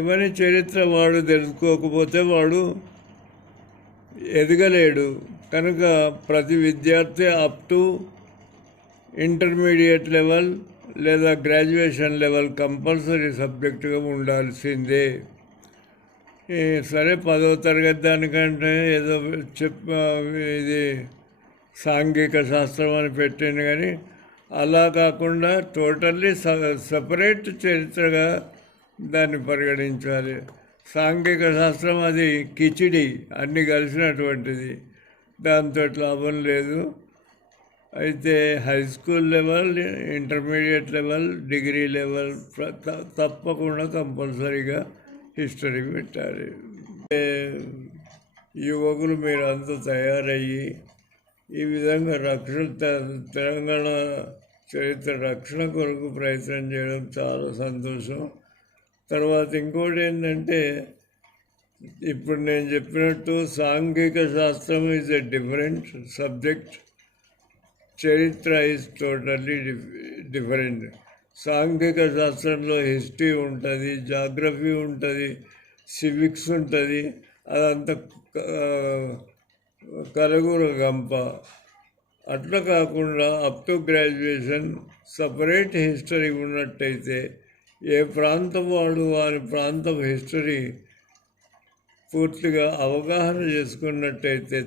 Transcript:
ఎవరి చరిత్ర వాడు తెలుసుకోకపోతే వాడు ఎదగలేడు. కనుక ప్రతి విద్యార్థి అప్ టు ఇంటర్మీడియట్ లెవెల్ లేదా గ్రాడ్యుయేషన్ లెవెల్ కంపల్సరీ సబ్జెక్టుగా ఉండాల్సిందే. సరే 10వ తరగతి దానికంటే ఏదో ఇది సాంఘిక శాస్త్రం అని పెట్టింది, కానీ అలా కాకుండా టోటల్లీ సపరేట్ చరిత్రగా దాన్ని పరిగణించాలి. సాంఘిక శాస్త్రం అది కిచిడి, అన్నీ కలిసినటువంటిది, దాంతో లాభం లేదు. అయితే high school level, intermediate level, degree level తప్పకుండా కంపల్సరీగా హిస్టరీ పెట్టాలి. యువకులు మీరు అంతా తయారయ్యి ఈ విధంగా తెలంగాణ చరిత్ర రక్షణ కొరకు ప్రయత్నం చేయడం చాలా సంతోషం. తర్వాత ఇంకోటి ఏంటంటే, ఇప్పుడు నేను చెప్పినట్టు సాంఘిక శాస్త్రం ఈజ్ ఎ డిఫరెంట్ సబ్జెక్ట్, చరిత్ర ఈజ్ టోటల్లీ డిఫరెంట్. సాంఘిక శాస్త్రంలో హిస్టరీ ఉంటుంది, జాగ్రఫీ ఉంటుంది, సివిక్స్ ఉంటుంది, అదంతా కలుగుర గంప. అట్లా కాకుండా up to graduation separate history ఉన్నట్టయితే ఏ ప్రాంతం వాడు వారి ప్రాంతం హిస్టరీ పూర్తిగా అవగాహన చేసుకున్నట్టయితే